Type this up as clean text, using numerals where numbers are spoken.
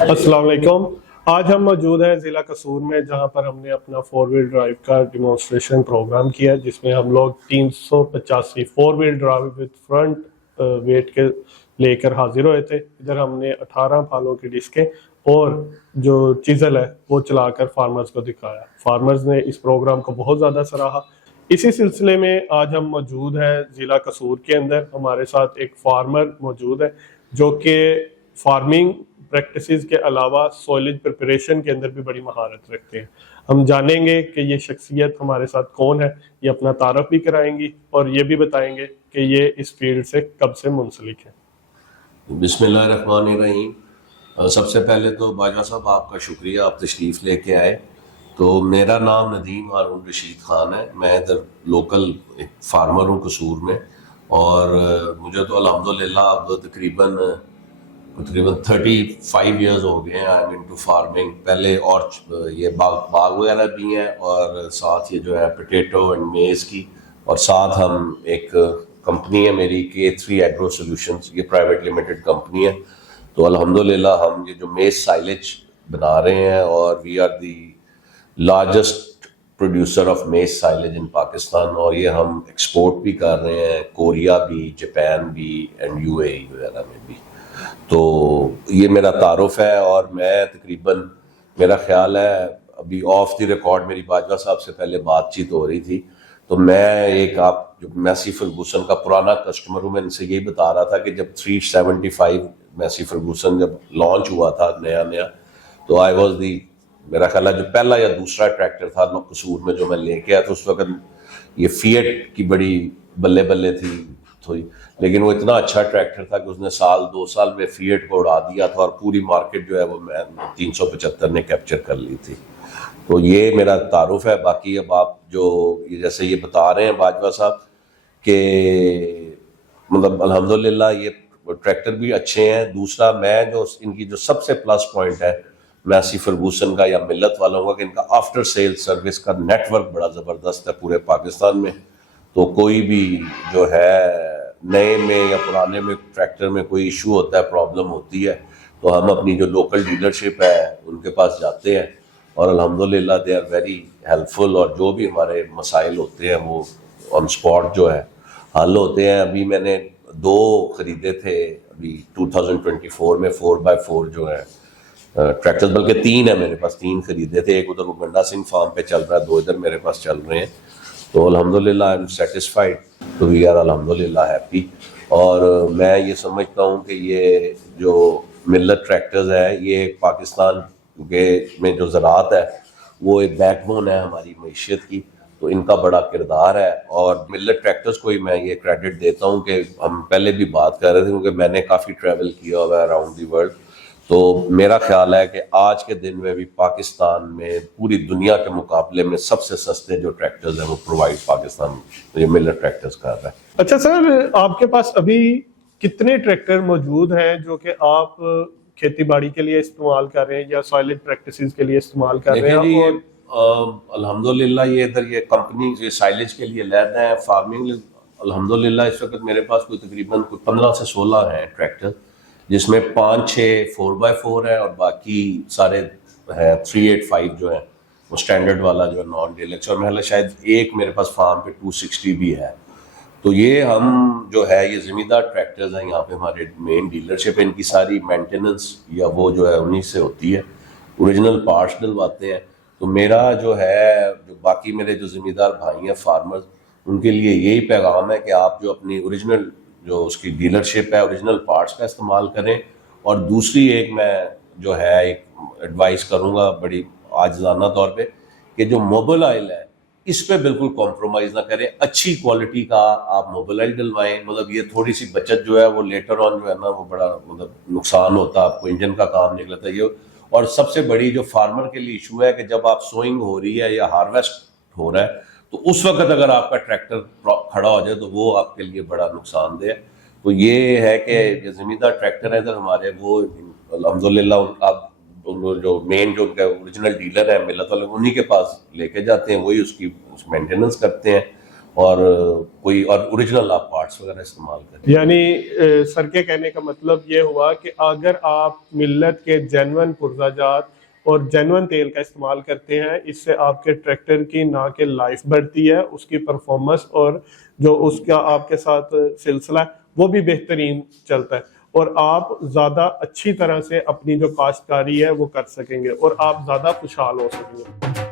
अस्सलाम वालेकुम। आज हम मौजूद हैं ज़िला कसूर में, जहां पर हमने अपना 4 व्हील ड्राइव का डिमॉन्स्ट्रेशन प्रोग्राम किया, जिसमें हम लोग 385 4 wheel drive with front weight के लेकर हाजिर हुए थे। इधर हमने 18 फालों की डिस्कें और जो चीज़ल है वो चलाकर फार्मर्स को दिखाया। फार्मर्स ने इस प्रोग्राम को बहुत ज़्यादा सराहा। इसी सिलसिले में आज हम मौजूद हैं ज़िला कसूर के अंदर। हमारे साथ एक फार्मर मौजूद है जो कि फार्मिंग प्रैक्टिसेस के अलावा सॉइलेज प्रिपरेशन के अंदर भी बड़ी महारत रखते हैं। हम जानेंगे कि ये शख्सियत हमारे साथ कौन है, ये अपना तारफ़ भी कराएंगी और ये भी बताएंगे कि ये इस फील्ड से कब से मुंसलिक है। बिस्मिल्लाहिर्रहमानिर्रहीम। सबसे पहले तो बाजवा साहब आपका शुक्रिया, आप तशरीफ़ लेके आए। तो मेरा नाम नदीम हारून रशीद ख़ान है। मैं इधर लोकल एक फार्मर हूँ कसूर में, और मुझे तो अल्हम्दुलिल्लाह अब तकरीबन 35 इयर्स हो गए हैं। I am into farming. पहले और ये बाग वगैरह भी हैं, और साथ ये जो है पोटैटो एंड मेज़ की, और साथ हम एक कंपनी है मेरी K3 एग्रो सॉल्यूशंस, ये प्राइवेट लिमिटेड कंपनी है। तो अल्हम्दुलिल्लाह हम ये जो मेज़ साइलेज बना रहे हैं, और we are the largest producer of maize silage in Pakistan, और ये हम एक्सपोर्ट भी कर रहे हैं, कोरिया भी, जापान भी एंड UAE वगैरह में भी। तो ये मेरा तारुफ है, और मैं तकरीबन, मेरा ख्याल है अभी ऑफ द रिकॉर्ड मेरी बाजवा साहब से पहले बातचीत हो रही थी, तो मैं एक आप जो मैसी फर्गूसन का पुराना कस्टमर हूँ, मैं इनसे यही बता रहा था कि जब 375 मैसी फर्गूसन जब लॉन्च हुआ था नया नया, तो आई वॉज दी, मेरा ख्याल है जो पहला या दूसरा ट्रैक्टर था कसूर में जो मैं लेके आया, तो उस वक्त ये फिएट की बड़ी बल्ले बल्ले थी थोड़ी, लेकिन वो इतना अच्छा ट्रैक्टर था कि उसने 2 साल में फिएट को उड़ा दिया था, और पूरी मार्केट जो है वो मैं 375 ने कैप्चर कर ली थी। तो ये मेरा तारुफ है। बाकी अब आप जो ये जैसे ये बता रहे हैं बाजवा साहब कि मतलब अल्हम्दुलिल्लाह ये ट्रैक्टर भी अच्छे हैं। दूसरा, मैं जो इनकी जो सबसे प्लस पॉइंट है मैसी फर्गूसन का या मिल्लत वालों का, कि इनका आफ्टर सेल सर्विस का नेटवर्क बड़ा ज़बरदस्त है पूरे पाकिस्तान में। तो कोई भी जो है नए में या पुराने में ट्रैक्टर में कोई इशू होता है, प्रॉब्लम होती है, तो हम अपनी जो लोकल डीलरशिप है उनके पास जाते हैं, और अल्हम्दुलिल्लाह दे आर वेरी हेल्पफुल, और जो भी हमारे मसाइल होते हैं वो ऑन स्पॉट जो है हल होते हैं। अभी मैंने 2 ख़रीदे थे अभी 2024 में 4x4 जो है ट्रैक्टर्स, बल्कि 3 है मेरे पास, 3 ख़रीदे थे। एक उधर गंडा सिंह फार्म पे चल रहा है, 2 इधर मेरे पास चल रहे हैं। तो अल्हम्दुलिल्लाह आई एम सेटिस्फाइड, तो वी आर अल्हम्दुलिल्लाह हैप्पी। और मैं ये समझता हूँ कि ये जो मिल्लत ट्रैक्टर्स है, ये पाकिस्तान के में जो ज़राअत है वो एक बैकबोन है हमारी मईशत की, तो इनका बड़ा किरदार है। और मिल्लत ट्रैक्टर्स को ही मैं ये क्रेडिट देता हूँ कि हम पहले भी बात कर रहे थे, क्योंकि मैंने काफ़ी ट्रैवल किया हुआ है अराउंड दी वर्ल्ड। तो मेरा ख्याल है कि आज के दिन में भी पाकिस्तान में पूरी दुनिया के मुकाबले में सबसे सस्ते जो ट्रैक्टर्स हैं वो प्रोवाइड पाकिस्तान ये मिलर ट्रैक्टर्स कर रहा है। अच्छा सर, आपके पास अभी कितने ट्रैक्टर मौजूद हैं जो कि आप खेती बाड़ी के लिए इस्तेमाल कर रहे हैं या सॉइलेज प्रैक्टिसेस के लिए इस्तेमाल कर रहे हैं? जी, अल्हम्दुलिल्लाह ये इधर ये कंपनी ये साइलेज के लिए लैद है, फार्मिंग अल्हम्दुलिल्लाह इस वक्त मेरे पास कोई तकरीबन 15 से 16 हैं ट्रैक्टर, जिसमें 5-6 4x4 है, और बाकी सारे है 385 जो है वो स्टैंडर्ड वाला जो है नॉन डीलक्स, और मैं शायद एक मेरे पास फार्म पे 260 भी है। तो ये हम जो है ये ज़मींदार ट्रैक्टर्स हैं, यहाँ पे हमारे मेन डीलरशिप है, इनकी सारी मेंटेनेंस या वो जो है उन्हीं से होती है, ओरिजिनल पार्ट्स डलवाते हैं। तो मेरा जो है जो बाकी मेरे जो ज़मींदार भाई हैं फार्मर्स, उनके लिए यही पैगाम है कि आप जो अपनी ओरिजिनल जो उसकी डीलरशिप है ओरिजिनल पार्ट्स का इस्तेमाल करें। और दूसरी एक मैं जो है एक एडवाइस करूँगा बड़ी आजिज़ाना तौर पे, कि जो मोबाइल ऑयल है इस पे बिल्कुल कॉम्प्रोमाइज़ ना करें, अच्छी क्वालिटी का आप मोबाइल ऑयल डलवाएं। मतलब ये थोड़ी सी बचत जो है वो लेटर ऑन जो है ना वो बड़ा मतलब नुकसान होता है, आपको इंजन का काम निकलता है ये। और सबसे बड़ी जो फार्मर के लिए इशू है कि जब आप सोइंग हो रही है या हार्वेस्ट हो रहा है, तो उस वक्त अगर आपका ट्रैक्टर खड़ा हो जाए तो वो आपके लिए बड़ा नुकसानदेह है। तो ये है कि ज़मींदार ट्रैक्टर है इधर हमारे, वो अल्हम्दुलिल्लाह आप जो मेन जो ओरिजिनल डीलर है मिलत वाले उन्हीं के पास लेके जाते हैं, वही उसकी मेंटेनेंस करते हैं। اور کوئی اور اوریجنل آپ پارٹس وغیرہ استعمال کریں. یعنی سر کے کہنے کا مطلب یہ ہوا کہ اگر آپ ملت کے جینون پرزہ جات اور جینون تیل کا استعمال کرتے ہیں، اس سے آپ کے ٹریکٹر کی نہ کہ لائف بڑھتی ہے، اس کی پرفارمنس اور جو اس کا آپ کے ساتھ سلسلہ ہے وہ بھی بہترین چلتا ہے، اور آپ زیادہ اچھی طرح سے اپنی جو کاشتکاری ہے وہ کر سکیں گے اور آپ زیادہ خوشحال ہو سکیں گے.